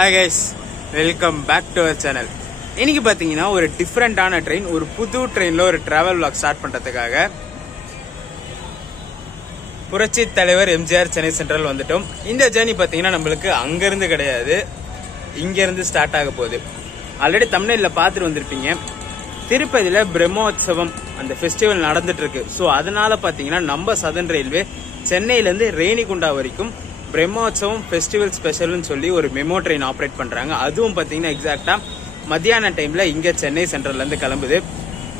Hi guys, welcome back to our channel. இன்னைக்கு பார்த்தீங்கன்னா ஒரு டிஃப்ரெண்டான ட்ரெயின், ஒரு புது ட்ரெயினில் ஒரு ட்ராவல் vlog ஸ்டார்ட் பண்ணுறதுக்காக புரட்சி தலைவர் எம்ஜிஆர் சென்னை சென்ட்ரல் வந்துட்டோம். இந்த ஜேர்னி பார்த்தீங்கன்னா நம்மளுக்கு அங்கேருந்து கிடையாது, இங்கேருந்து ஸ்டார்ட் ஆக போகுது. ஆல்ரெடி தமிழ்நாட்டில் பார்த்துட்டு வந்திருப்பீங்க. திருப்பதியில் பிரம்மோற்சவம் அந்த ஃபெஸ்டிவல் நடந்துட்டு இருக்கு. ஸோ அதனால பார்த்தீங்கன்னா நம்ம சதர்ன் ரயில்வே சென்னையிலேருந்து ரேணிகுண்டா வரைக்கும் பிரம்மோற்சவம் ஃபெஸ்டிவல் ஸ்பெஷல்னு சொல்லி ஒரு மெமோ ட்ரெயின் ஆப்ரேட் பண்ணுறாங்க. அதுவும் பார்த்தீங்கன்னா எக்ஸாக்டாக மத்தியான டைமில் இங்கே சென்னை சென்ட்ரல்லேருந்து கிளம்புது.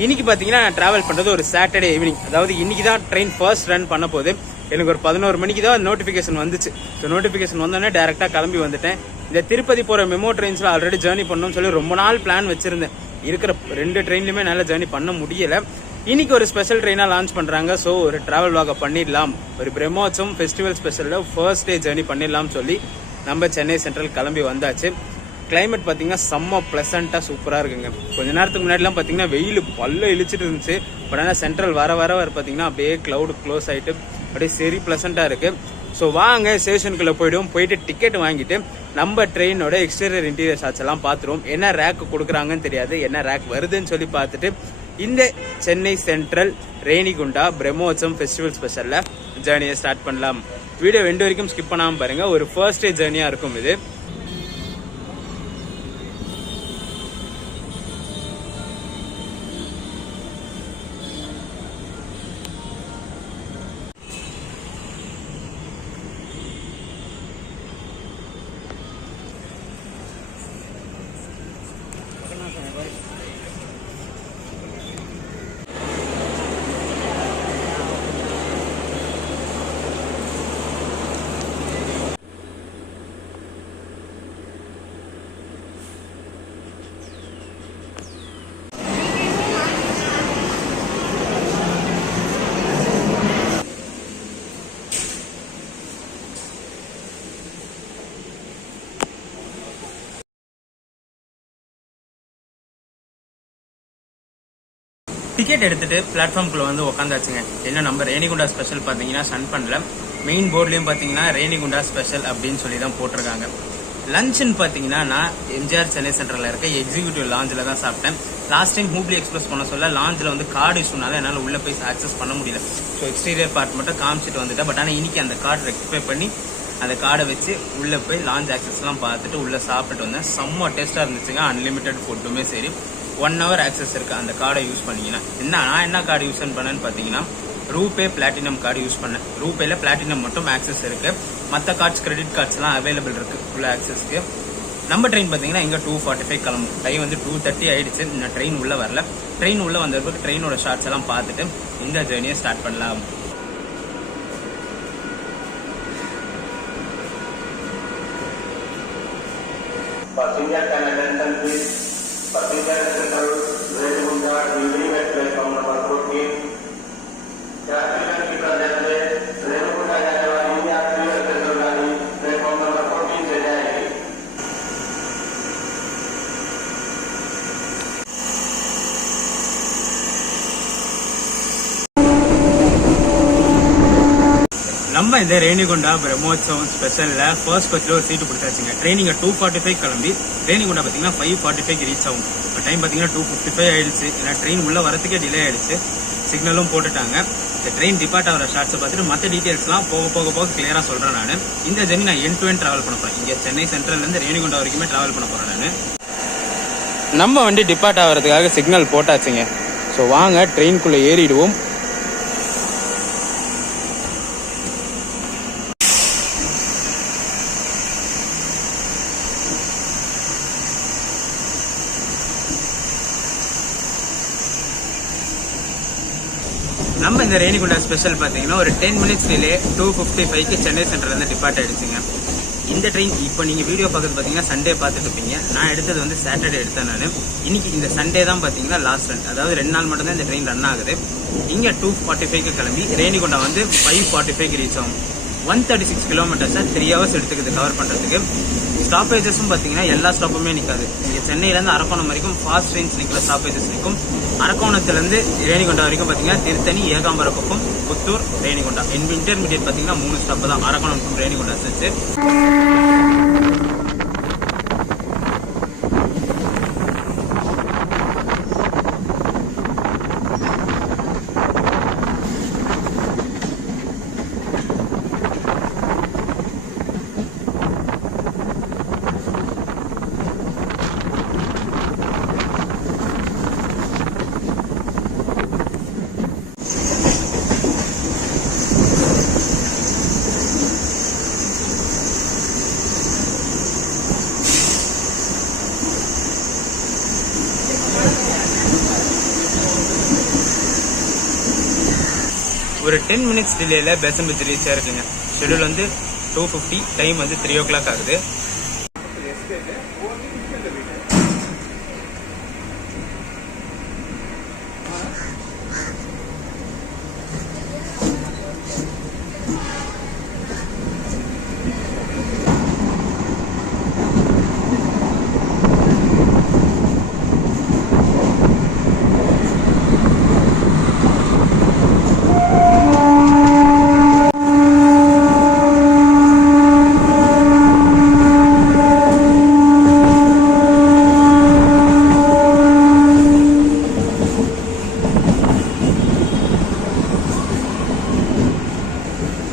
இன்னைக்கு பார்த்தீங்கன்னா நான் ட்ராவல் பண்ணுறது ஒரு சாட்டர்டே ஈவினிங், அதாவது இன்னைக்கு தான் ட்ரெயின் ஃபர்ஸ்ட் ரன் பண்ண போகுது. எனக்கு ஒரு 11 மணிக்கு தான் நோட்டிஃபிகேஷன் வந்துச்சு. ஸோ நோட்டிஃபிகேஷன் வந்தோடனே டேரெக்டாக கிளம்பி வந்துட்டேன். இந்த திருப்பதி போகிற மெமோ ட்ரெயின்ஸில் ஆல்ரெடி ஜேர்னி பண்ணணும்னு சொல்லி ரொம்ப நாள் பிளான் வச்சுருந்தேன். இருக்கிற 2 ட்ரெயின்லையுமே நல்லா ஜேர்னி பண்ண முடியலை. இன்னைக்கு ஒரு ஸ்பெஷல் ட்ரெயினாக லான்ச் பண்ணுறாங்க. ஸோ ஒரு ட்ராவல் vlog பண்ணிடலாம், ஒரு பிரம்மோற்சவம் ஃபெஸ்டிவல் ஸ்பெஷலில் ஃபர்ஸ்ட் டே ஜேர்னி பண்ணிடலாம்னு சொல்லி நம்ம சென்னை சென்ட்ரல் கிளம்பி வந்தாச்சு. கிளைமேட் பார்த்தீங்கன்னா செம்ம ப்ளசண்ட்டாக சூப்பராக இருக்குங்க. கொஞ்ச நேரத்துக்கு முன்னாடிலாம் பார்த்தீங்கன்னா வெயில் பல்ல இழிச்சிட்டு இருந்துச்சு. பட் ஆனால் சென்ட்ரல் வர பார்த்தீங்கன்னா அப்படியே க்ளவுட் க்ளோஸ் ஆகிட்டு அப்படியே சரி ப்ளசண்ட்டாக இருக்குது. ஸோ வாங்க ஸ்டேஷனுக்குள்ளே போயிட்டு டிக்கெட் வாங்கிட்டு நம்ம ட்ரெயினோட எக்ஸ்டீரியர் இன்டீரியர் ஷாட்ஸ் எல்லாம் பார்த்துருவோம். என்ன ரேக் கொடுக்குறாங்கன்னு தெரியாது, என்ன ரேக் வருதுன்னு சொல்லி பார்த்துட்டு இந்த சென்னை சென்ட்ரல் ரேணிகுண்டா பிரம்மோற்சவம் ஃபெஸ்டிவல் ஸ்பெஷலில் ஜேர்னியை ஸ்டார்ட் பண்ணலாம். வீடியோ 2 வரைக்கும் ஸ்கிப் பண்ணாமல் பாருங்கள். ஒரு ஃபர்ஸ்ட் டே ஜேர்னியாக இருக்கும் இது. டிக்கெட் எடுத்துட்டு பிளாட்ஃபார்ம்குள்ள வந்து உட்காந்தாச்சுங்க. என்ன நம்ம ரேணிகுண்டா ஸ்பெஷல் பார்த்தீங்கன்னா சன் பண்ணல, மெயின் போர்ட்லயும் பார்த்தீங்கன்னா ரேணிகுண்டா ஸ்பெஷல் அப்படின்னு சொல்லி தான் போட்டிருக்காங்க. லஞ்சுன்னு பார்த்தீங்கன்னா நான் எம்ஜிஆர் சென்னை சென்ட்ரலில் இருக்க எக்ஸிக்யூட்டிவ் லாஞ்சில் தான் சாப்பிட்டேன். லாஸ்ட் டைம் ஹூப்ளி எக்ஸ்பிரஸ் பண்ண சொல்ல லாஞ்சில் வந்து கார்டு இஷ்யூனால என்னால் உள்ளே போய் ஆக்சஸ் பண்ண முடியல. ஸோ எக்ஸ்டீரியர் பார்ட் மட்டும் காமிச்சிட்டு வந்துட்டேன். பட் ஆனால் இன்னைக்கு அந்த கார்டு ரெக்டிஃபை பண்ணி அந்த கார்டை வச்சு உள்ளே போய் லாஞ்ச் ஆக்சஸ்லாம் பார்த்துட்டு உள்ளே சாப்பிட்டு வந்தேன். செம்ம டேஸ்ட்டாக இருந்துச்சுங்க. அன்லிமிட்டட் ஃபுட்டுமே சரி. 1 hour ஆக்சஸ் இருக்கு அந்த கார்டை யூஸ் பண்ணிங்கன்னா. நான் என்ன கார்டு யூஸ் பண்ணேன்னு பார்த்தீங்கன்னா ரூபே பிளாட்டினம் கார்டு யூஸ் பண்ணேன். ரூபேல பிளாட்டினம் மட்டும் ஆக்சஸ் இருக்கு, மற்ற கார்ட்ஸ் கிரெடிட் கார்ட்ஸ்லாம் அவைலபிள் இருக்கு உள்ள ஆக்சஸ்க்கு. நம்ம ட்ரெயின் பார்த்தீங்கன்னா இங்கே 2:45 கிளம்பும். டைம் வந்து 2:30 ஆயிடுச்சு. இந்த ட்ரெயின் உள்ள வரல. ட்ரெயின் உள்ள வந்த பிறகு ட்ரெயினோட ஷார்ட்ஸ் எல்லாம் பார்த்துட்டு இந்த ஜேர்னியை ஸ்டார்ட் பண்ணலாம். Passenger Central Renigunta leaving at platform number 14. यात्रीगण की प्रदेश में रेणुगुंडा जाने वाली यात्री सेंट्रल गाड़ी प्लेटफॉर्म नंबर 14 से जाएगी. நம்ம இந்த ரேணிகுண்டா பிரம்மோற்சவம் ஸ்பெஷல்ல ஃபர்ஸ்ட் கோச்ல ஒரு சீட்டு பிடிச்சாச்சுங்க. ட்ரெயின் 2:45 கிளம்பி ரேணிகுண்டா பார்த்தீங்கன்னா 5:45 ரீச் ஆகும். இப்போ டைம் பார்த்தீங்கன்னா 2:55 ஆயிடுச்சு. ஏன்னா ட்ரெயின் உள்ள வரதுக்கே டிலே ஆயிடுச்சு. சிக்னலும் போட்டுட்டாங்க. இந்த ட்ரெயின் டிபார்ட் ஆகிற ஷார்ட்ஸை பார்த்துட்டு மற்ற டீட்டெயில்ஸ்லாம் போக கிளியரா சொல்றேன். நான் இந்த ஜெர்னி நான் எண்ட் டு எண்ட் டிராவல் பண்ண போறேன். இங்கே சென்னை சென்ட்ரல்ல இருந்து ரேணிகுண்டா வரைக்குமே டிராவல் பண்ண போறேன். நான் நம்ம வண்டி டிபார்ட் ஆகிறதுக்காக சிக்னல் போட்டாச்சுங்க. ஸோ வாங்க ட்ரெயின்குள்ள ஏறிடுவோம். நம்ம இந்த ரேணிகுண்டா ஸ்பெஷல் பார்த்தீங்கன்னா ஒரு 10 minutes டிலே 2:55க்கு சென்னை சென்ட்ரல்லேருந்து டிபார்ட் ஆயிடுச்சுங்க. இந்த ட்ரெயின் இப்போ நீங்கள் வீடியோ பார்க்குறது பார்த்தீங்கன்னா சண்டே பார்த்துட்டு இருப்பீங்க. நான் எடுத்தது வந்து சாட்டர்டே எடுத்தேன். நான் இன்னைக்கு இந்த சண்டே தான் பார்த்தீங்கன்னா லாஸ்ட் ரன், அதாவது 2 நாள் மட்டும்தான் இந்த ட்ரெயின் ரன் ஆகுது. இங்கே 2:45க்கு கிளம்பி ரேணிகுண்டா வந்து 5:45க்கு ரீச் ஆகும். 136 கிலோமீட்டர்ஸை 3 hours எடுத்துக்குது கவர் பண்ணுறதுக்கு. ஸ்டாப்பேஜஸும் பார்த்தீங்கன்னா எல்லா ஸ்டாப்புமே நிற்காது. இங்கே சென்னையிலேருந்து அரக்கோணம் வரைக்கும் ஃபாஸ்ட் ட்ரெயின்ஸ் நிற்கிற ஸ்டாப்பேஜஸ் நிற்கும். அரக்கோணத்துலேருந்து ரேணிகுண்டா வரைக்கும் பார்த்தீங்கன்னா திருத்தணி, ஏகாம்பரக்குப்பம், புத்தூர், ரேணிகுண்டா. இன்டர்மீடியட் பார்த்தீங்கன்னா 3 ஸ்டாப் தான் அரக்கோணம் ரேணிகுண்டா சேர்த்து. ஒரு 10 மினிட்ஸ் டிலேல பெசன் பிரிட்ஜ் ரீச் ஆயிருக்குங்க. ஷெடியூல் வந்து 2:50, டைம் வந்து 3 o'clock ஆகுது.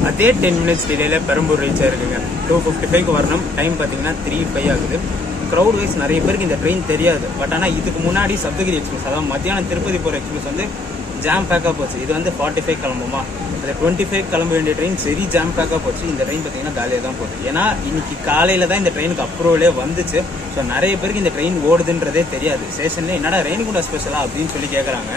அதே 10 மினிட்ஸ் டிலேல பெரம்பூர் ரீச் ஆயிருக்குங்க. 2:55 வரணும், டைம் பார்த்தீங்கன்னா 3:05 ஆகுது. க்ரௌட் வைஸ் நிறைய பேருக்கு இந்த ட்ரெயின் தெரியாது. பட் ஆனால் இதுக்கு முன்னாடி சப்தகிரி எக்ஸ்பிரஸ், அதாவது மத்தியானம் திருப்பதி போகிற எக்ஸ்பிரஸ் வந்து ஜாம் பேக்காக போச்சு. இது வந்து 45 கிளம்புமா, அது 25 கிளம்ப வேண்டிய ட்ரெயின் சரி ஜாம் பேக்காக போச்சு. இந்த ட்ரெயின் பார்த்தீங்கன்னா காலியாக தான் போகுது. ஏன்னா இன்னைக்கு காலையில் தான் இந்த ட்ரெயினுக்கு அப்ரூவலே வந்துச்சு. ஸோ நிறைய பேருக்கு இந்த ட்ரெயின் ஓடுதுன்றதே தெரியாது. ஸ்டேஷனில் என்னடா ரேணிகுண்டா ஸ்பெஷலா அப்படின்னு சொல்லி கேட்குறாங்க.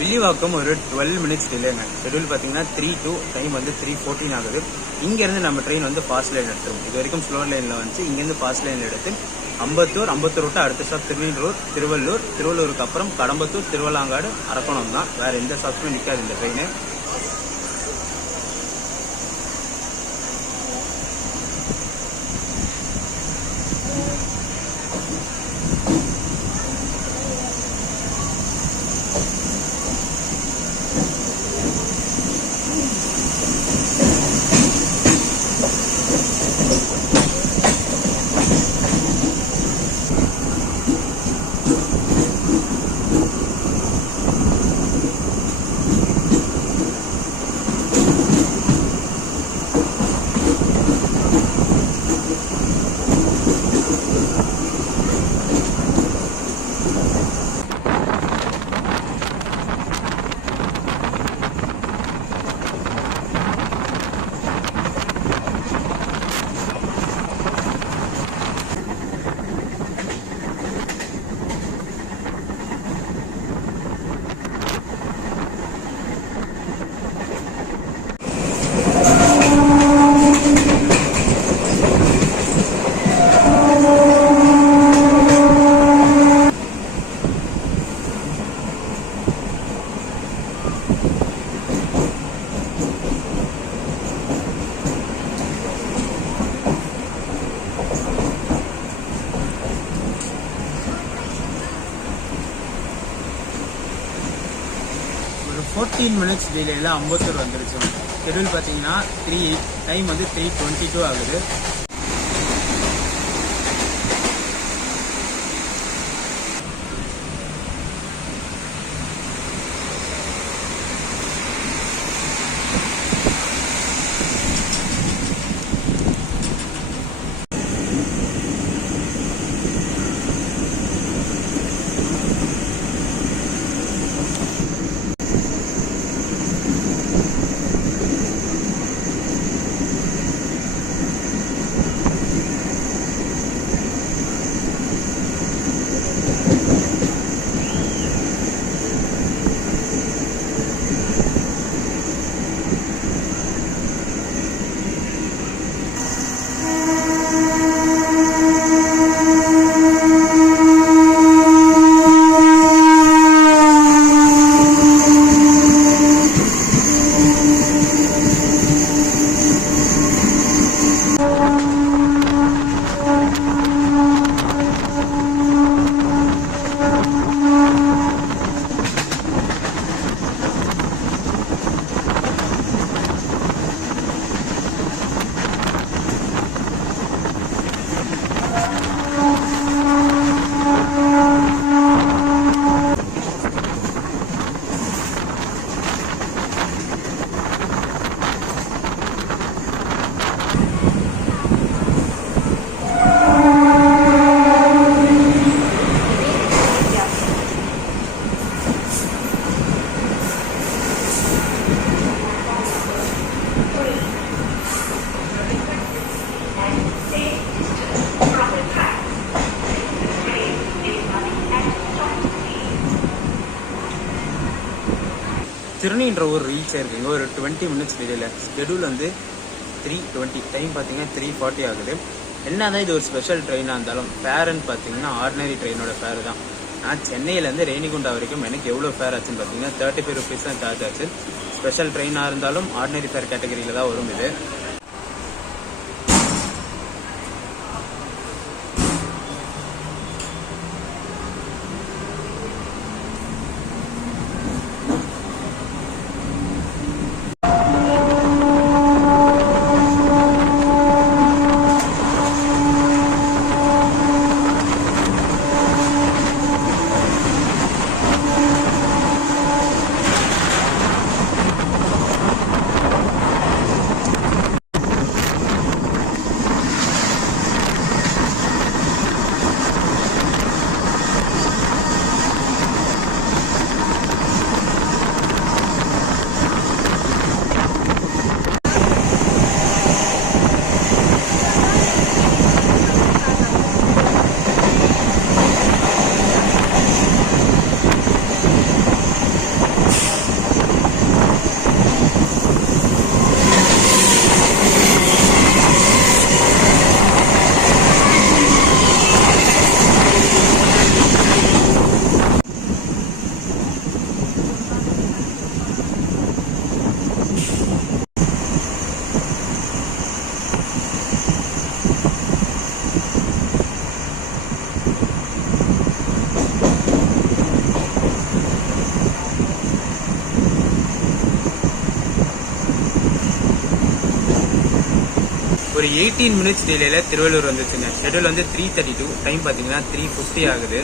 வில்லிவாக்கம் ஒரு 12 மினிட்ஸ் டிலேங்க. ஷெடியூல் பார்த்தீங்கன்னா 3:02, டைம் வந்து 3:14 ஆகுது. இங்கேருந்து நம்ம ட்ரெயின் வந்து ஃபாஸ்ட் லைன் எடுத்துரும். இது வரைக்கும் ஸ்லோ லைனில் வந்துச்சு. இங்கேருந்து ஃபாஸ்ட் லைனில் எடுத்து அம்பத்தூர் விட்டு அடுத்த ஸ்டாப் திருவள்ளூருக்கு அப்புறம் கடம்பத்தூர், திருவள்ளாங்காடு, அரக்கோணம் தான். வேற எந்த ஸ்டாப்ஸும் நிற்காது இந்த ட்ரெயின். ஒரு 14 மினிட்ஸ் டிலேல அம்பத்தூர் வந்துருச்சு. ஷெடியூல் பார்த்தீங்கன்னா 3:08, டைம் வந்து 3:22 ஆகுது. சென்னைன்ற ஒரு ரீச் ஆயிருக்குங்க ஒரு 20 மினிட்ஸ் டிலேல. ஸ்கெடியூல் வந்து 3:20, டைம் பார்த்தீங்கன்னா 3:40 ஆகுது. என்னதான் இது ஒரு ஸ்பெஷல் ட்ரெயினாக இருந்தாலும் ஃபேர்ன்னு பார்த்தீங்கன்னா ஆர்டினரி ட்ரெயினோட ஃபேர் தான். நான் சென்னையிலேருந்து ரேணிகுண்டா வரைக்கும் எனக்கு எவ்வளோ ஃபேர் ஆச்சுன்னு பார்த்தீங்கன்னா 35 rupees தான் சார்ஜ் ஆச்சு. ஸ்பெஷல் ட்ரெயினாக இருந்தாலும் ஆர்டினரி ஃபேர் கேட்டகரியில் தான் வரும் இது. ஒரு 18 மினிட்ஸ் டிலேல திருவள்ளூர் வந்துச்சுங்க. ஷெட்யூல் வந்து 3:32, டைம் பார்த்தீங்கன்னா 3:50 ஆகுது.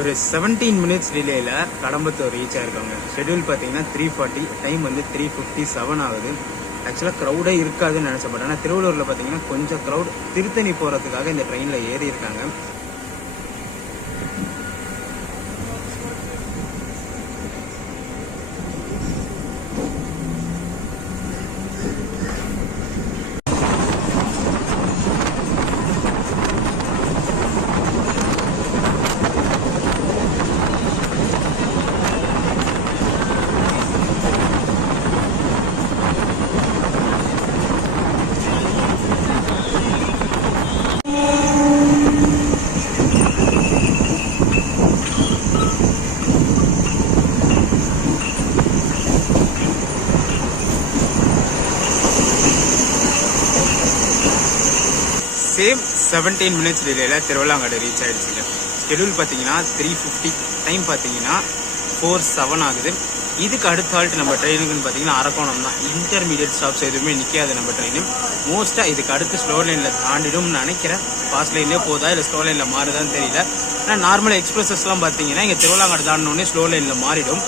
ஒரு 17 மினிட்ஸ் டிலேல கடம்பத்தூர் ரீச் ஆயிருக்காங்க. ஷெட்யூல் பார்த்தீங்கன்னா 3:40, டைம் வந்து 3:57 ஆகுது. ஆக்சுவலாக க்ரௌடே இருக்காதுன்னு நினச்சேன். பட் ஆனால் திருவள்ளூரில் பார்த்தீங்கன்னா கொஞ்சம் க்ரௌட் திருத்தணி போகிறதுக்காக இந்த ட்ரெயினில் ஏறி இருக்காங்க. சேம் 17 மினிட்ஸ் டிலேல திருவள்ளாங்காடு ரீச் ஆயிடுச்சுங்க. ஷெட்யூல் பார்த்தீங்கன்னா 3:50, டைம் பார்த்தீங்கன்னா 4:07 ஆகுது. இதுக்கு அடுத்த ஹால்ட் நம்ம ட்ரெயினுக்குன்னு பார்த்தீங்கன்னா அரக்கோணம் தான். இன்டர்மீடியட் ஸ்டாப்ஸ் எதுவுமே நிற்காது நம்ம ட்ரெயின். மோஸ்ட்டாக இதுக்கு அடுத்து ஸ்லோ லைனில் தாண்டிடும்னு நினைக்கிறேன். ஃபாஸ்ட் லைன்லேயே போதா இல்லை ஸ்லோ லைனில் மாறுதான்னு தெரியல. ஆனால் நார்மல் எக்ஸ்பிரஸஸ்லாம் பார்த்தீங்கன்னா இங்கே திருவள்ளாங்காடு தாண்டினோடனே ஸ்லோ லைனில் மாறிடும்.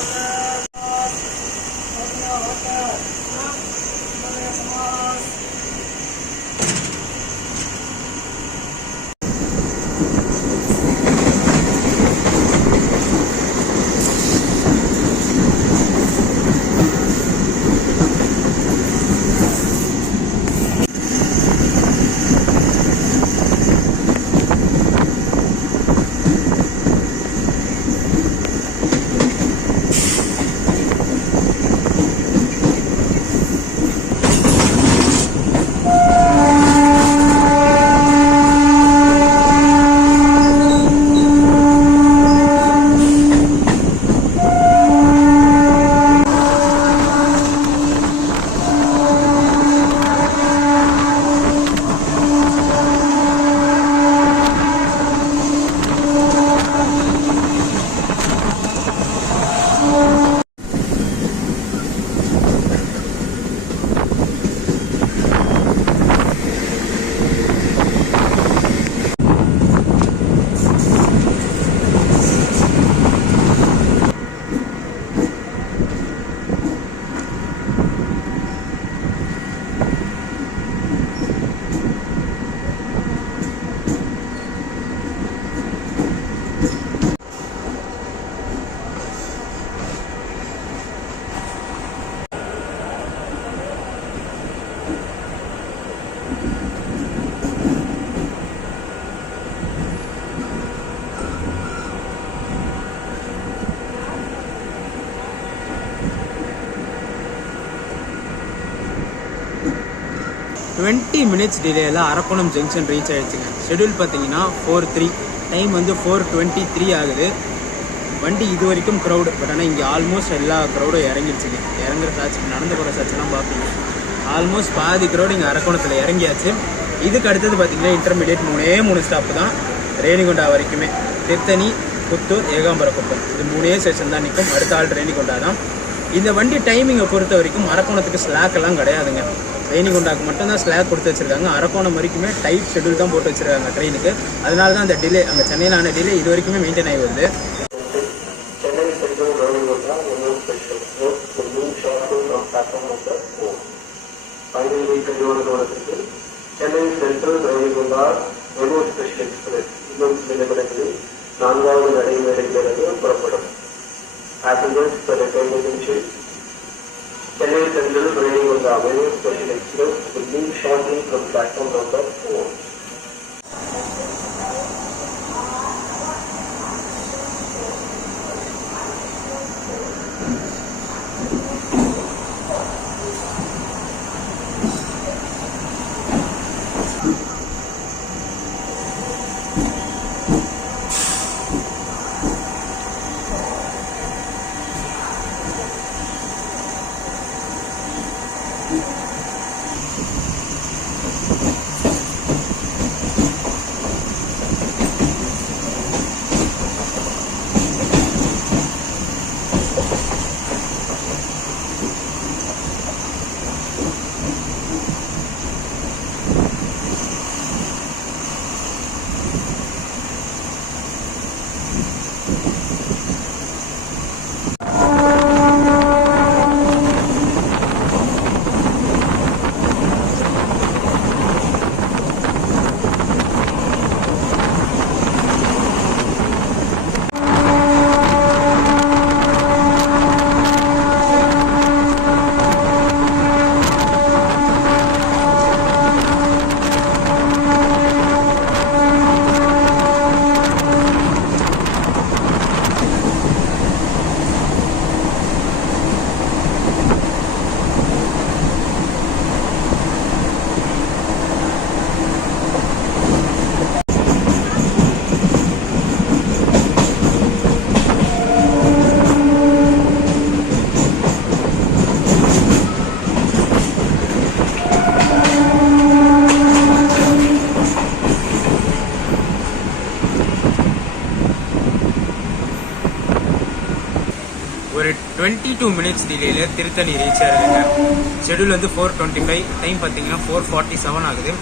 20 மினிட்ஸ் டிலேயில் அரக்கோணம் ஜங்ஷன் ரீச் ஆகிடுச்சுங்க. ஷெடியூல் பார்த்தீங்கன்னா 4:03, டைம் வந்து 4:23 ஆகுது. வண்டி இது வரைக்கும் க்ரௌடு, பட் ஆனால் இங்கே ஆல்மோஸ்ட் எல்லா க்ரௌடும் இறங்கிடுச்சுங்க. இறங்குற சாட்சி, நடந்து போகிற சாட்சிலாம் பார்ப்பீங்க. ஆல்மோஸ்ட் பாதி க்ரௌடு இங்கே அரக்கோணத்தில் இறங்கியாச்சு. இதுக்கு அடுத்தது பார்த்தீங்கன்னா இன்டர்மீடியட் 3 ஸ்டாப்பு தான் ரேணிகுண்டா வரைக்குமே. திருத்தணி, புத்தூர், ஏகாம்பரக்குப்பம், இது 3 ஸ்டேஷன் தான் நிற்கும். அடுத்த ஆள் ரேணிகுண்டா தான். இந்த வண்டி டைமிங்கை பொறுத்த வரைக்கும் அரக்கோணத்துக்கு ஸ்லாக் எல்லாம் கிடையாதுங்க. ரேணிகுண்டாக்கு மட்டும்தான் ஸ்லாக் கொடுத்து வச்சுருக்காங்க. அரக்கோணம் வரைக்குமே டைட் ஷெடியூல் தான் போட்டு வச்சுருக்காங்க ட்ரெயினுக்கு. அதனால தான் அந்த டிலே, அங்கே சென்னையில் ஆன டிலே இது வரைக்குமே மெயின்டைன் ஆகி வருது. Chennai central Renigunta MEMU special express இன்னும் சில நிமிடங்களில் 4வது நடைமேடையிலிருந்து புறப்படும். Passengers for the train attention. Chennai Central Rayagunda Memu Special Express will leave shortly from platform number 4. ஒரு 22 மினிட்ஸ் டிலேயில் திருத்தணி ரீச் ஆகுதுங்க. ஷெடியூல் வந்து 4:25, டைம் பார்த்தீங்கன்னா 4:47 ஆகுது.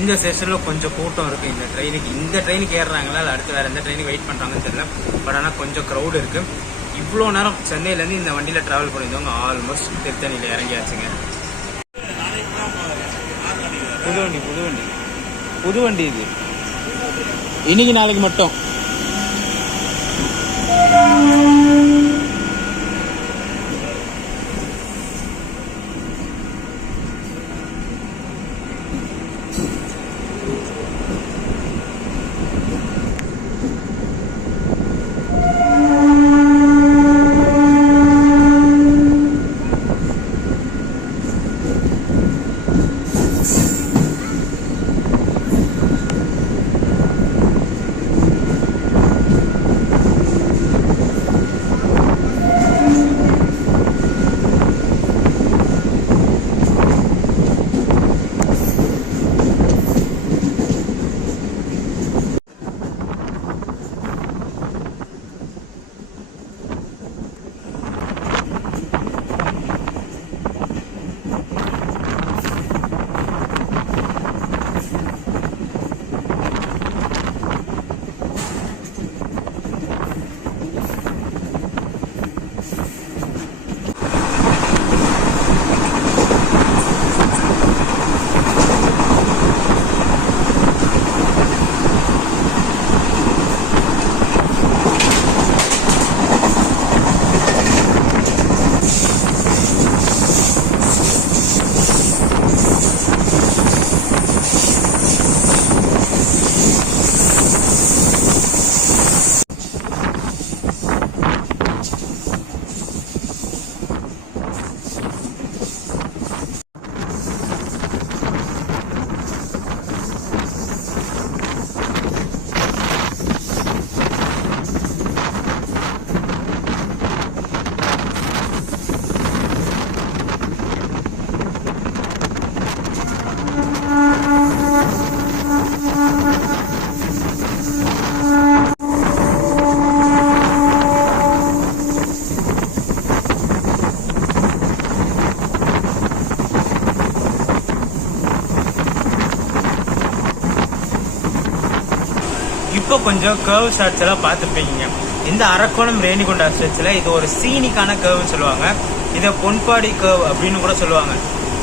இந்த ஸ்டேஷனில் கொஞ்சம் கூட்டம் இருக்குது. இந்த ட்ரெயினுக்கு ஏறுறாங்களா இல்லை அடுத்து வேறு எந்த ட்ரெயினுக்கு வெயிட் பண்ணுறாங்கன்னு தெரியல. பட் ஆனால் கொஞ்சம் க்ரௌடு இருக்குது. இவ்வளோ நேரம் சென்னையிலேருந்து இந்த வண்டியில் ட்ராவல் பண்ணியிருந்தவங்க ஆல்மோஸ்ட் திருத்தணியில் இறங்கியாச்சுங்க. புது வண்டி இது. இன்னைக்கு நாளைக்கு மட்டும். இப்போ கொஞ்சம் கர்வ் ஷாட்ஸ் எல்லாம் பார்த்துருப்பீங்க. இந்த அரக்கோணம் ரேணிகுண்டா ஸ்ட்ரெச்சில் இது ஒரு சீனிக்கான கர்வ்னு சொல்லுவாங்க. இதை பொன்பாடி கர்வ் அப்படின்னு கூட சொல்லுவாங்க.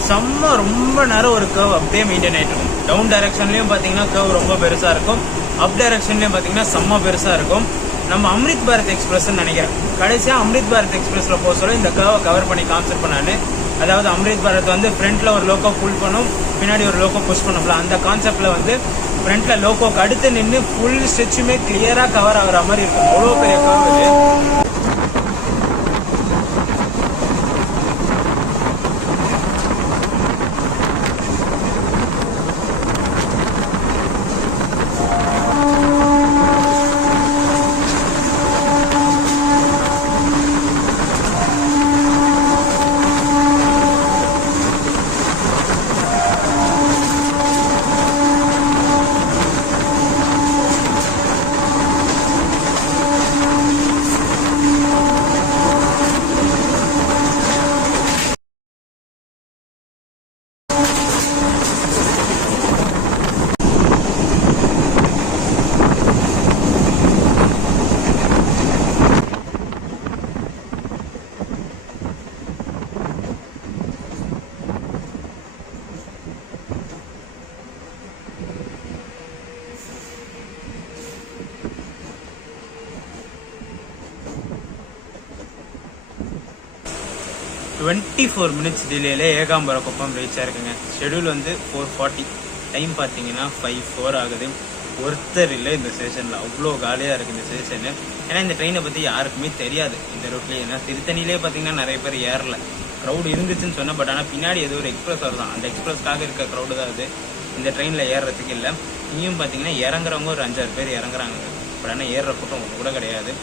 செம்ம ரொம்ப நேரம் ஒரு கர்வ் அப்படியே மெயின்டைன் ஆகிட்டு இருக்கும். டவுன் டைரக்ஷன்லையும் பார்த்தீங்கன்னா கர்வ் ரொம்ப பெருசாக இருக்கும், அப் டைரக்ஷன்லையும் பார்த்தீங்கன்னா செம்ம பெருசாக இருக்கும். நம்ம அம்ரித் பாரத் எக்ஸ்பிரஸ்ன்னு நினைக்கிறேன். கடைசியாக அம்ரித் பாரத் எக்ஸ்பிரஸில் போக சொல்ல இந்த கர்வை கவர் பண்ணி கான்செப்ட் பண்ணான்னு. அதாவது அம்ரித் பாரத் வந்து ஃப்ரண்ட்டில் ஒரு லோக்கோ புல் பண்ணும், பின்னாடி ஒரு லோக்கோ புஷ் பண்ணும்ல. அந்த கான்செப்டில் வந்து ஃப்ரண்ட்ல லோகோக்கு அடுத்து நின்று ஃபுல் ஸ்ட்ரெச்சுமே கிளியரா கவர் ஆகுற மாதிரி இருக்கும். அவ்வளோ பெரிய கர்வ் இது. டுவெண்ட்டி 4 டிலேல ஏகாம்பரக்குப்பம் ரீச் ஆயிருக்குங்க. ஷெடியூல் வந்து 4:40, டைம் பார்த்தீங்கன்னா 5:04 ஆகுது. ஒருத்தர் இல்லை இந்த ஸ்டேஷனில். அவ்வளோ காலியாக இருக்குது இந்த ஸ்டேஷனு. ஏன்னா இந்த ட்ரெயினை பற்றி யாருக்குமே தெரியாது இந்த ரூட்லேயே. ஏன்னா திருத்தணிலே பார்த்தீங்கன்னா நிறைய பேர் ஏறல. க்ரௌடு இருந்துச்சுன்னு சொன்ன, பட் ஆனால் பின்னாடி ஏதோ ஒரு எக்ஸ்பிரஸ் வருதான், அந்த எக்ஸ்பிரஸ்க்காக இருக்க க்ரௌடு தான் அது. இந்த ட்ரெயினில் ஏறுறதுக்கு இல்லை. இங்கேயும் பார்த்தீங்கன்னா இறங்குறவங்க ஒரு 5-6 பேர் இறங்குறாங்க. பட் ஆனால் ஏறுற கூட்டம் ஒன்று கூட கிடையாது.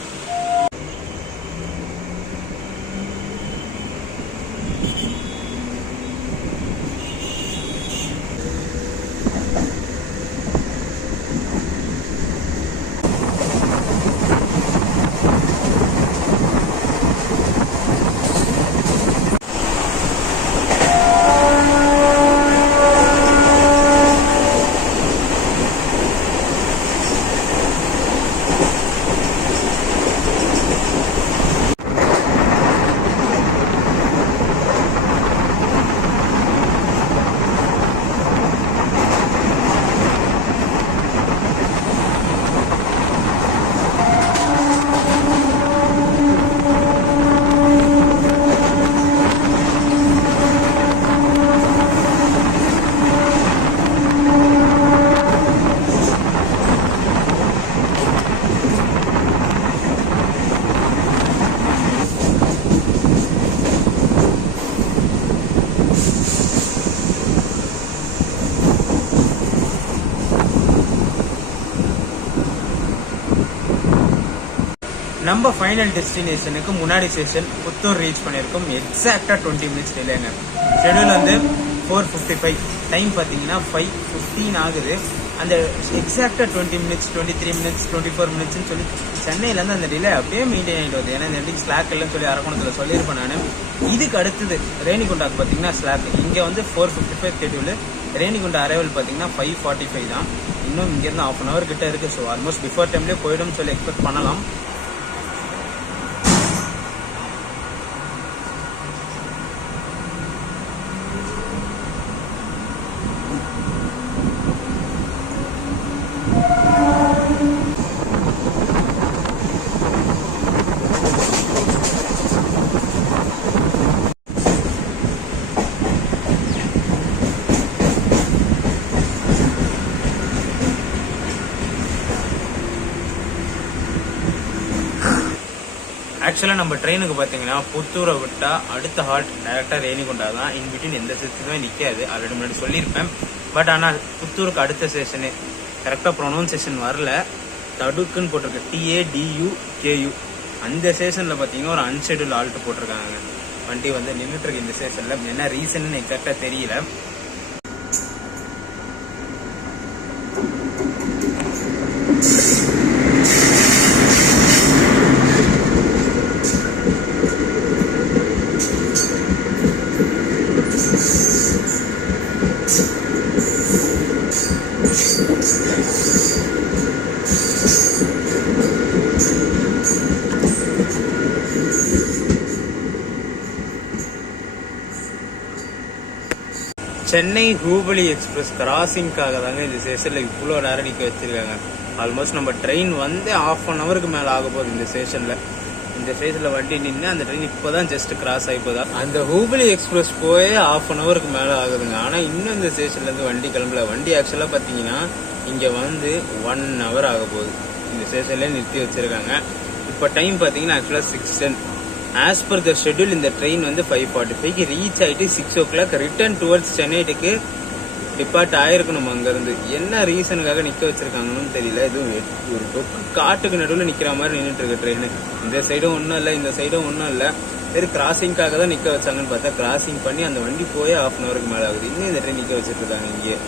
நம்ம ஃபைனல் டெஸ்டினேஷனுக்கு முன்னாடி ஸ்டேஷன் புத்தூர் ரீச் பண்ணியிருக்கோம். எக்ஸாக்டாக 20 மினிட்ஸ் டிலேங்க. ஷெடியூல் வந்து 4:55, டைம் பார்த்தீங்கன்னா 5:15 ஆகுது. அந்த எக்ஸாக்டாக 20 மினிட்ஸ், 23 மினிட்ஸ், 24 மினிட்ஸ்னு சொல்லி சென்னையிலேருந்து அந்த டிலே அப்படியே மெயின்டைன் ஆகிட்டு வருது. ஏன்னா இந்த இடத்துக்கு ஸ்லாக் இல்லைன்னு சொல்லி அரக்கோணத்தில் சொல்லியிருப்பேன் நான். இதுக்கு அடுத்தது ரேணிகுண்டாக்கு பார்த்தீங்கன்னா ஸ்லாக். இங்கே வந்து 4:55 ஷெடியூல். ரேணிகுண்டா அரைவல் பார்த்தீங்கன்னா 5:45 தான். இன்னும் இங்கேருந்து 1/2 hour கிட்ட இருக்குது. ஸோ ஆல்மோஸ்ட் பிஃபோர் டைம்லேயே போய்டும்னு சொல்லி எக்ஸ்பெக்ட் பண்ணலாம். ஆக்சுவலாக நம்ம ட்ரெயினுக்கு பார்த்தீங்கன்னா புத்தூரை விட்டா அடுத்த ஹால்ட் டேரெக்டாக ரேணிகுண்டா தான். இன் பிட்வீன் எந்த ஸ்டேஷனுமே நிற்காது. ஆல்ரெடி முன்னாடி சொல்லியிருப்பேன். பட் ஆனால் புத்தூருக்கு அடுத்த ஸ்டேஷனு கரெக்டாக ப்ரொனவுன்சேஷன் வரல, தடுக்குன்னு போட்டிருக்கு, TADUKU. அந்த ஸ்டேஷனில் பார்த்தீங்கன்னா ஒரு அன்ஷெடியூல் ஹால்ட் போட்டிருக்காங்க. வண்டி வந்து நின்றுட்டுருக்கு இந்த ஸ்டேஷனில். என்ன ரீசன்னு எக்ஸாக்டாக தெரியல. சென்னை ஹூபளி எக்ஸ்பிரஸ் கிராசிங்காக தாங்க இந்த ஸ்டேஷன்ல இவ்வளோ நேரம் நிற்க வச்சிருக்காங்க. ஆல்மோஸ்ட் நம்ம ட்ரெயின் வந்து 1/2 ஹவருக்கு மேலே ஆக போகுது இந்த ஸ்டேஷன்ல வண்டி நின்று அந்த ட்ரெயின் இப்போதான் ஜஸ்ட் கிராஸ் ஆகி போதா. அந்த ஹூபளி எக்ஸ்பிரஸ் போய் 1/2 ஹவருக்கு மேலே ஆகுதுங்க. ஆனால் இன்னும் இந்த ஸ்டேஷன்லேருந்து வண்டி கிளம்பல. வண்டி ஆக்சுவலாக பார்த்தீங்கன்னா இங்கே வந்து 1 ஹவர் ஆக போகுது. இந்த ஸ்டேஷன்லேயே நிறுத்தி வச்சிருக்காங்க. இப்போ டைம் பார்த்தீங்கன்னா ஆக்சுவலாக 6:10. ஆஸ் பர் த ஷெட்யூல் இந்த ட்ரெயின் வந்து 5:45க்கு ரீச் ஆகிட்டு 6 o'clock ரிட்டர்ன் டுவர்ட்ஸ் சென்னைக்கு டிபார்ட் ஆயிருக்கணும். அங்கேருந்து என்ன ரீசனுக்காக நிற்க வச்சிருக்காங்கன்னு தெரியல. எதுவும் ஒரு டொக்கு காட்டுக்கு நடுவில் நிற்கிற மாதிரி நின்றுட்டு இருக்கு ட்ரெயின். இந்த சைடும் ஒன்றும் இல்லை, இந்த சைடும் ஒன்றும் இல்லை. சரி கிராசிங்காக தான் நிற்க வச்சாங்கன்னு பார்த்தா கிராசிங் பண்ணி அந்த வண்டி போய் 1/2 ஹவருக்கு மேலே ஆகுது. இன்னும் இந்த ட்ரெயின் நிற்க வச்சுட்டு இருக்காங்க இங்கே.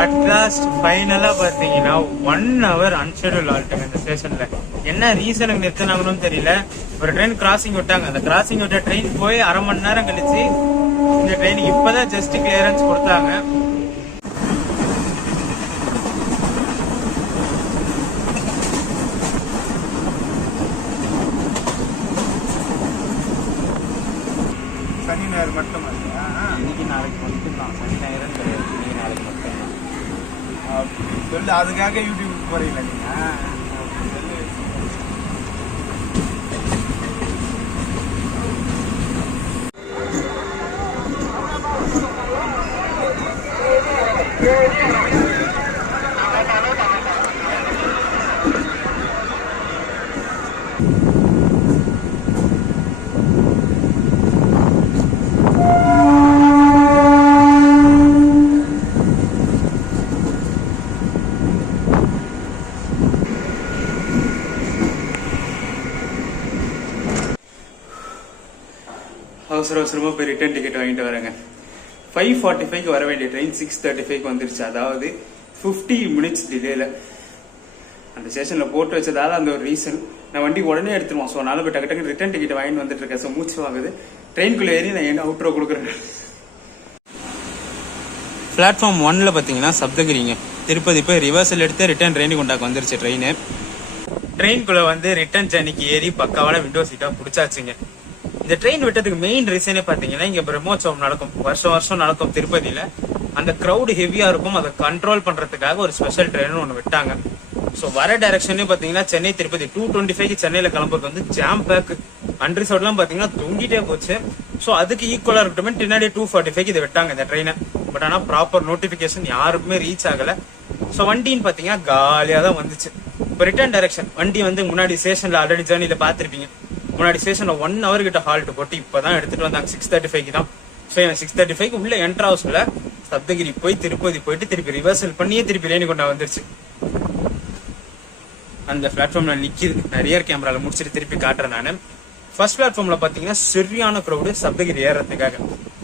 அட்லாஸ்ட் ஃபைனலா பாத்தீங்கன்னா 1 hour அன்ஷெட்யூல் ஆல்ட்டுங்க இந்த ஸ்டேஷன்ல. என்ன ரீசனுக்கு நிறுத்தினாங்கன்னு தெரியல. ஒரு ட்ரெயின் கிராசிங் விட்டாங்க. அந்த கிராசிங் விட்ட ட்ரெயின் போய் 1/2 மணி நேரம் கழிச்சு இந்த ட்ரெயினுக்கு இப்பதான் ஜஸ்ட் கிளியரன்ஸ் கொடுத்தாங்க. சனி ஞாயிறு மட்டும் இன்னைக்கு நாளைக்கு மட்டும்தான். சனி ஞாயிறு கிடையாது, இன்னைக்கு நாளைக்கு மட்டும்தான் சொல்லு. அதுக்காக யூடியூப் போறீங்களா நீங்க? அவசரமா போய் ரிட்டர்ன் டிக்கெட் வாங்கிட்டு வரேங்க. 5:45க்கு வர வேண்டிய ட்ரெயின் 6:35க்கு வந்துருச்சு. அதாவது 50 minutes டிலேல அந்த ஸ்டேஷன்ல போட்டு வச்சதால அந்த ஒரு ரீசன். நான் வண்டி உடனே எடுத்துருவோம். ஸோ அதனால போய் டக்கு ரிட்டர்ன் டிக்கெட் வாங்கிட்டு வந்துட்டு இருக்கேன். ஸோ மூச்சு வாங்குது. ட்ரெயின்குள்ள ஏறி நான் என்ன அவுட்ரோ கொடுக்குறேன். பிளாட்ஃபார்ம் 1ல பார்த்தீங்கன்னா சப்தகிரிங்க. திருப்பதி போய் ரிவர்சல் எடுத்து ரிட்டர்ன் ட்ரெயினுக்கு கொண்டாக்கு வந்துருச்சு ட்ரெயின். ட்ரெயின்குள்ள வந்து ரிட்டர்ன் ஜர்னிக்கு ஏறி பக்காவான விண்டோ சீட்டா பிடிச்சாச்சுங்க. இந்த ட்ரெயின் விட்டதுக்கு மெயின் ரீசனே பாத்தீங்கன்னா இங்க பிரம்மோற்சவம் நடக்கும், வருஷம் நடக்கும் திருப்பதியில. அந்த கிரௌட் ஹெவியா இருக்கும், அதை கண்ட்ரோல் பண்றதுக்காக ஒரு ஸ்பெஷல் ட்ரெயின் ஒன்று விட்டாங்க. ஸோ வர டைரக்ஷனே பாத்தீங்கன்னா சென்னை திருப்பதி 2:25க்கு சென்னையில கிளம்புறது வந்து ஜாம் பேக். அன்ரிசர்வ்லாம் பாத்தீங்கன்னா தொங்கிட்டே போச்சு. ஸோ அதுக்கு ஈக்குவலா இருக்கட்டும் பின்னாடி 2:45க்கு இதை விட்டாங்க இந்த ட்ரெயினை. பட் ஆனா ப்ராப்பர் நோட்டிபிகேஷன் யாருக்குமே ரீச் ஆகல. ஸோ வண்டின்னு பாத்தீங்கன்னா காலியா தான் வந்துச்சு. இப்போ ரிட்டர்ன் டைரக்ஷன் வண்டி வந்து முன்னாடி ஸ்டேஷன்ல ஆல்ரெடி ஜேர்னில பாத்திருப்பீங்க. முன்னாடி ஸ்டேஷன்ல 1 hour கிட்ட ஹால்ட் போட்டு இப்பதான் எடுத்துட்டு வந்தாங்க 6:35க்கு தான். ஸோ 6:35க்கு உள்ள என்டர் ஹவுஸ்ல சப்தகிரி போய் திருப்பதி போயிட்டு திருப்பி ரிவர்சல் பண்ணியே திருப்பி ரேணிகொண்டா வந்துருச்சு. அந்த பிளாட்ஃபார்ம்ல நிக்கிது. நான் ரியர் கேமரால முடிச்சுட்டு திருப்பி காட்டுறேன். நானு ஃபர்ஸ்ட் பிளாட்ஃபார்ம்ல பாத்தீங்கன்னா சரியான க்ரௌடு சப்தகிரி ஏறதுக்காக.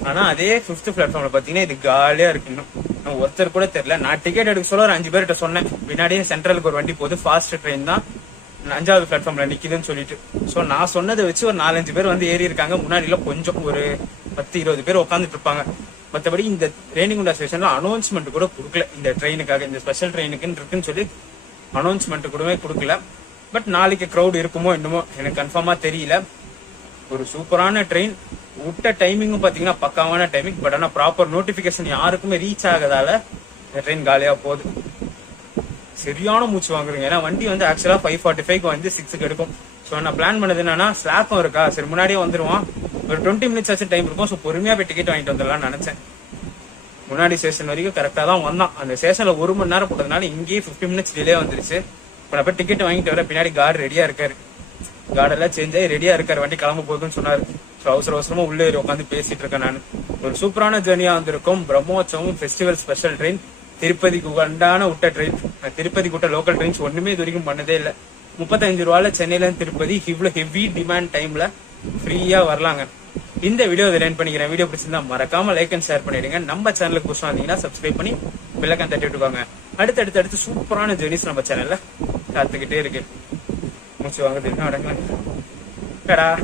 ஆனா அதே 5th பிளாட்ஃபார்ம்ல பாத்தீங்கன்னா இது காலியா இருக்கு. இன்னும் ஒருத்தர் கூட தெரியல. நான் டிக்கெட் எடுக்க சொல்ல ஒரு 5 பேர்கிட்ட சொன்னேன். பின்னாடியே சென்ட்ரலுக்கு ஒரு வண்டி போகுது, ஃபாஸ்ட் ட்ரெயின் தான் 5வது பிளாட்ஃபார்ம்ல நிக்குதுன்னு சொல்லிட்டு. ஸோ நான் சொன்னதை வச்சு ஒரு 4-5 பேர் வந்து ஏறி இருக்காங்க. முன்னாடியில கொஞ்சம் ஒரு 10-20 பேர் உட்காந்துட்டு இருப்பாங்க. மற்றபடி இந்த ரேணிகுண்டா ஸ்டேஷன்ல அனௌன்ஸ்மெண்ட் கூட கொடுக்கல இந்த ட்ரெயினுக்காக. இந்த ஸ்பெஷல் ட்ரெயினுக்குன்னு இருக்குன்னு சொல்லி அனௌன்ஸ்மெண்ட் கூடவே கொடுக்கல. பட் நாளைக்கு க்ரௌட் இருக்குமோ என்னமோ எனக்கு கன்ஃபார்மா தெரியல. ஒரு சூப்பரான ட்ரெயின். விட்ட டைமிங்கும் பாத்தீங்கன்னா பக்காவான டைமிங். பட் ஆனா ப்ராப்பர் நோட்டிபிகேஷன் யாருக்குமே ரீச் ஆகாதால இந்த ட்ரெயின் காலியா போகுது. சரியான மூச்சு வாங்குறீங்க. ஏன்னா வண்டி வந்து ஆக்சுவலா 5:45க்கு வந்து 6க்கு எடுக்கும். ஸோ நான் பிளான் பண்ணது என்னன்னா ஸ்லாப்பும் இருக்கா, சரி முன்னாடியே வந்துருவான், ஒரு 20 minutes ஆச்சு டைம் இருக்கும். ஸோ பொறுமையா போய் டிக்கெட் வாங்கிட்டு வந்துடலாம்னு நினைச்சேன். முன்னாடி ஸ்டேஷன் வரைக்கும் கரெக்டா தான் வந்தான். அந்த ஸ்டேஷன்ல 1 மணி நேரம் போட்டதுனால இங்கேயே 50 minutes டிலே வந்துருச்சு. இப்போ நான் போய் டிக்கெட் வாங்கிட்டு வர பின்னாடி கார்டு ரெடியா இருக்காரு. கார்டெல்லாம் சேஞ்ச் ஆகி ரெடியா இருக்காரு. வண்டி கிளம்ப போகுதுன்னு சொன்னாரு. ஸோ அவசரமா உள்ளே உட்காந்து பேசிட்டு இருக்கேன். நான் ஒரு சூப்பரான ஜேர்னியா வந்திருக்கும். பிரம்மோற்சவம் ஃபெஸ்டிவல் ஸ்பெஷல் ட்ரெயின் திருப்பதிக்கு உண்டான விட்ட ட்ரெயின். திருப்பதிக்கு விட்ட லோக்கல் ட்ரெயின்ஸ் ஒண்ணுமே இது வரைக்கும் பண்ணதே இல்லை. 35 ரூபாயில சென்னையில இருந்து திருப்பதி இவ்வளவு ஹெவி டிமாண்ட் டைம்ல ஃப்ரீயா வரலாங்க. இந்த வீடியோ லைன் பண்ணிக்கிறேன். வீடியோ பிடிச்சிருந்தா மறக்காம லைக் அண்ட் ஷேர் பண்ணிடுங்க. நம்ம சேனலுக்கு புதுசா வந்தீங்கன்னா சப்ஸ்கிரைப் பண்ணி பெல் ஐகான் தட்டி விட்டுக்கோங்க. அடுத்து சூப்பரான ஜெர்னிஸ் நம்ம சேனல்ல காத்துக்கிட்டே இருக்கு. மூச்சு வாங்குது, அடங்கலாம்.